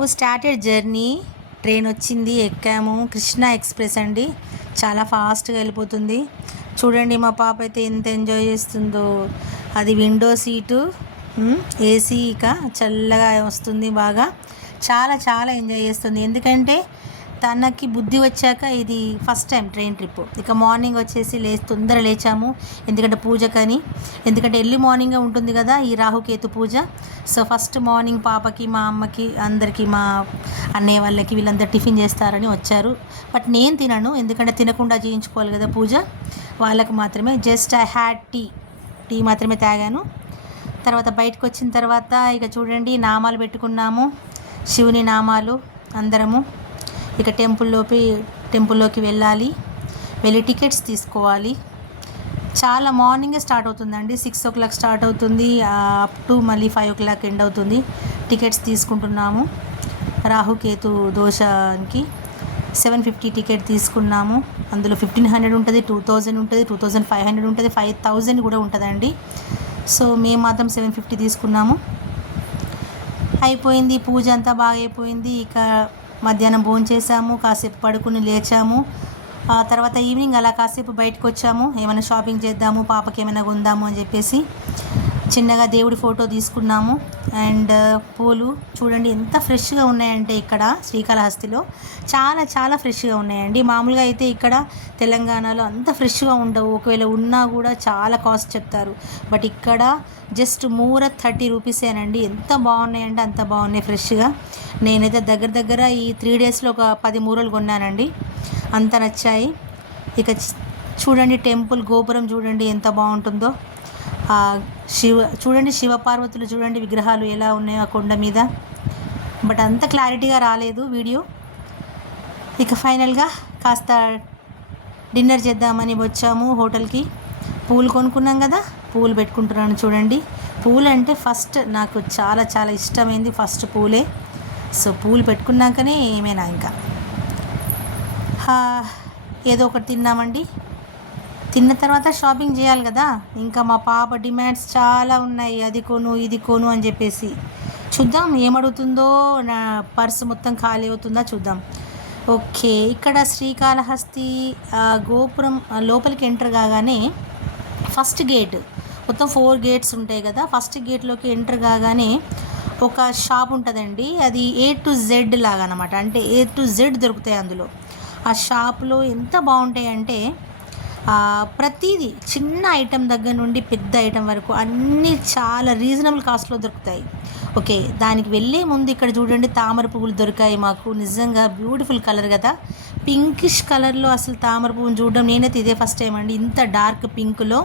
We started journey. Train వచ్చింది, ఎక్కాము. Krishna express అండి, చాలా ఫాస్ట్గా వెళ్ళిపోతుంది. చూడండి మా పాప అయితే ఎంత ఎంజాయ్ చేస్తుందో. అది విండో సీటు, ఏసీ, ఇక చల్లగా వస్తుంది బాగా. చాలా చాలా ఎంజాయ్ చేస్తుంది, ఎందుకంటే తనకి బుద్ధి వచ్చాక ఇది ఫస్ట్ టైం ట్రైన్ ట్రిప్. ఇక మార్నింగ్ వచ్చేసి తొందర లేచాము, ఎందుకంటే పూజకని. ఎందుకంటే ఎర్లీ మార్నింగే ఉంటుంది కదా ఈ రాహుకేతు పూజ. సో ఫస్ట్ మార్నింగ్ పాపకి, మా అమ్మకి, అందరికీ, మా అన్నయ్య వాళ్ళకి, వీళ్ళందరూ టిఫిన్ చేస్తారని వచ్చారు. బట్ నేను తినను, ఎందుకంటే తినకుండా చేయించుకోవాలి కదా పూజ. వాళ్ళకు మాత్రమే జస్ట్ ఐ హ్యాడ్ టీ మాత్రమే తాగాను. తర్వాత బయటకు వచ్చిన తర్వాత ఇక చూడండి నామాలు పెట్టుకున్నాము, శివుని నామాలు అందరము. ఇక టెంపుల్లోకి వెళ్ళి టికెట్స్ తీసుకోవాలి. చాలా మార్నింగే స్టార్ట్ అవుతుందండి, 6 o'clock స్టార్ట్ అవుతుంది, అప్ టు మళ్ళీ 5 o'clock ఎండ్ అవుతుంది. టికెట్స్ తీసుకుంటున్నాము. రాహుకేతు దోషానికి 750 టికెట్ తీసుకున్నాము. అందులో 1500 ఉంటుంది, 2000 ఉంటుంది, 2500 ఉంటుంది, 5000 కూడా ఉంటుందండి. సో మేము మాత్రం 750 తీసుకున్నాము. అయిపోయింది పూజ అంతా బాగా అయిపోయింది. ఇక మధ్యాహ్నం భోజనం చేసాము, కాసేపు పడుకుని లేచాము. ఆ తర్వాత ఈవినింగ్ అలా కాసేపు బయటకు వచ్చాము, ఏమైనా షాపింగ్ చేద్దాము, పాపకి ఏమైనా కొందాము అని చెప్పేసి. చిన్నగా దేవుడి ఫోటో తీసుకున్నాము. అండ్ పూలు చూడండి ఎంత ఫ్రెష్గా ఉన్నాయంటే ఇక్కడ శ్రీకాళహస్తిలో చాలా చాలా ఫ్రెష్గా ఉన్నాయండి. మామూలుగా అయితే ఇక్కడ తెలంగాణలో అంత ఫ్రెష్గా ఉండవు, ఒకవేళ ఉన్నా కూడా చాలా కాస్ట్ చెప్తారు. బట్ ఇక్కడ జస్ట్ మూర 30 రూపీసేనండి. ఎంత బాగున్నాయంటే అంత బాగున్నాయి ఫ్రెష్గా. నేనైతే దగ్గర ఈ 3 daysలో ఒక 10 మూరలు కొన్నానండి, అంత నచ్చాయి. ఇక చూడండి టెంపుల్ గోపురం చూడండి ఎంత బాగుంటుందో. చూడండి శివపార్వతులు చూడండి విగ్రహాలు ఎలా ఉన్నాయో ఆ కొండ మీద. బట్ అంత క్లారిటీగా రాలేదు వీడియో. ఇక ఫైనల్గా కాస్త డిన్నర్ చేద్దామని వచ్చాము హోటల్కి. పూలు కొనుక్కున్నాం కదా, పూలు పెట్టుకుంటున్నాను చూడండి. పూలు అంటే ఫస్ట్ నాకు చాలా చాలా ఇష్టమైంది ఫస్ట్ పూలే. సో పూలు పెట్టుకున్నాకనే ఏమైనా ఇంకా ఏదో ఒకటి తిన్నామండి. తిన్న తర్వాత షాపింగ్ చేయాలి కదా. ఇంకా మా పాప డిమాండ్స్ చాలా ఉన్నాయి, అది కొను ఇది కొను అని చెప్పేసి. చూద్దాం ఏమడుగుతుందో, నా పర్సు మొత్తం ఖాళీ అవుతుందా చూద్దాం. ఓకే, ఇక్కడ శ్రీకాళహస్తి గోపురం లోపలికి ఎంటర్ కాగానే ఫస్ట్ గేట్, మొత్తం 4 gates ఉంటాయి కదా. ఫస్ట్ గేట్లోకి ఎంటర్ కాగానే ఒక షాప్ ఉంటుందండి, అది A to Z లాగా అనమాట. అంటే A to Z దొరుకుతాయి అందులో. ఆ షాప్లో ఎంత బాగుంటాయి అంటే ప్రతిదీ చిన్న ఐటెం దగ్గర నుండి పెద్ద ఐటెం వరకు అన్నీ చాలా రీజనబుల్ కాస్ట్లో దొరుకుతాయి. ఓకే, దానికి వెళ్ళే ముందు ఇక్కడ చూడండి తామర పువ్వులు దొరికాయి మాకు. నిజంగా బ్యూటిఫుల్ కలర్ కదా, పింకిష్ కలర్లో. అసలు తామర పువ్వుని చూడడం నేనైతే ఇదే ఫస్ట్ టైం అండి, ఇంత డార్క్ పింక్లో.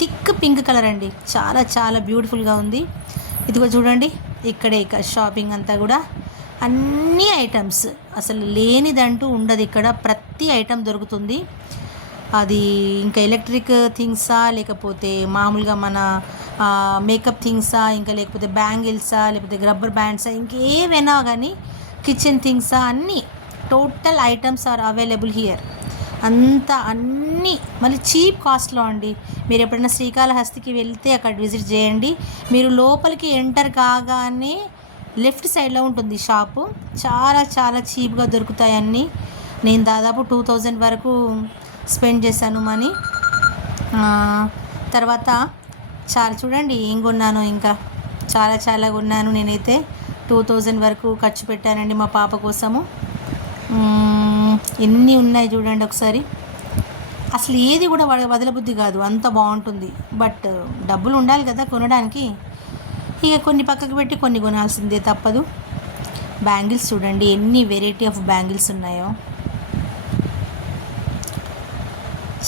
థిక్ పింక్ కలర్ అండి, చాలా చాలా బ్యూటిఫుల్గా ఉంది. ఇదిగో చూడండి ఇక్కడే ఇక షాపింగ్ అంతా కూడా అన్ని ఐటమ్స్, అసలు లేనిదంటూ ఉండదు ఇక్కడ. ప్రతి ఐటెం దొరుకుతుంది. అది ఇంకా ఎలక్ట్రిక్ థింగ్సా, లేకపోతే మామూలుగా మన మేకప్ థింగ్సా, ఇంకా లేకపోతే బ్యాంగిల్సా, లేకపోతే రబ్బర్ బ్యాండ్సా, ఇంకేవైనా కానీ కిచెన్ థింగ్సా, అన్నీ total items are available here. అన్నీ మళ్ళీ చీప్ కాస్ట్లో అండి. మీరు ఎప్పుడైనా శ్రీకాళహస్తికి వెళ్తే అక్కడ విజిట్ చేయండి. మీరు లోపలికి ఎంటర్ కాగానే లెఫ్ట్ సైడ్లో ఉంటుంది షాపు. చాలా చాలా చీప్గా దొరుకుతాయి అన్నీ. నేను దాదాపు 2000 వరకు స్పెండ్ చేశాను మనీ. తర్వాత చాలా చూడండి ఏం కొన్నాను, ఇంకా చాలా చాలా కొన్నాను. నేనైతే 2000 వరకు ఖర్చు పెట్టానండి మా పాప కోసము. ఎన్ని ఉన్నాయి చూడండి ఒకసారి. అసలు ఏది కూడా వదలబుద్ధి కాదు, అంత బాగుంటుంది. బట్ డబ్బులు ఉండాలి కదా కొనడానికి. ఇక కొన్ని పక్కకు పెట్టి కొన్ని కొనాల్సిందే, తప్పదు. బ్యాంగిల్స్ చూడండి ఎన్ని వెరైటీ ఆఫ్ బ్యాంగిల్స్ ఉన్నాయో.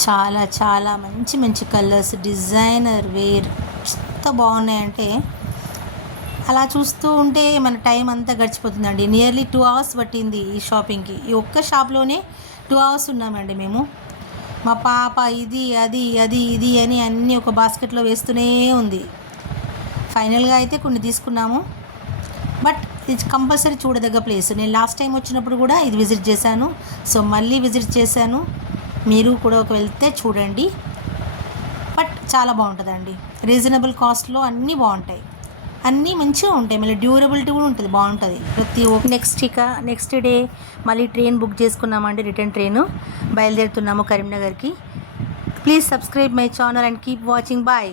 చాలా చాలా మంచి మంచి కలర్స్, డిజైనర్ వేర్ ఎంత బాగున్నాయంటే అలా చూస్తూ ఉంటే మన టైం అంతా గడిచిపోతుందండి. నియర్లీ 2 hours పట్టింది ఈ షాపింగ్కి. ఈ ఒక్క షాప్లోనే 2 hours ఉన్నామండి మేము. మా పాప ఇది అది అది ఇది అని అన్నీ ఒక బాస్కెట్లో వేస్తూనే ఉంది. ఫైనల్గా అయితే కొన్ని తీసుకున్నాము. బట్ ఇది కంపల్సరీ చూడదగ్గ ప్లేస్. నేను లాస్ట్ టైం వచ్చినప్పుడు కూడా ఇది విజిట్ చేశాను, సో మళ్ళీ విజిట్ చేశాను. మీరు కూడా ఒక వెళ్తే చూడండి. బట్ చాలా బాగుంటుందండి, రీజనబుల్ కాస్ట్లో అన్నీ బాగుంటాయి. అన్నీ మంచిగా ఉంటాయి, మళ్ళీ డ్యూరబిలిటీ కూడా ఉంటుంది, బాగుంటుంది ప్రతి నెక్స్ట్ డే మళ్ళీ ట్రైన్ బుక్ చేసుకున్నామండి, రిటర్న్ ట్రైను బయలుదేరుతున్నాము కరీంనగర్కి. Please subscribe my channel and keep watching. Bye.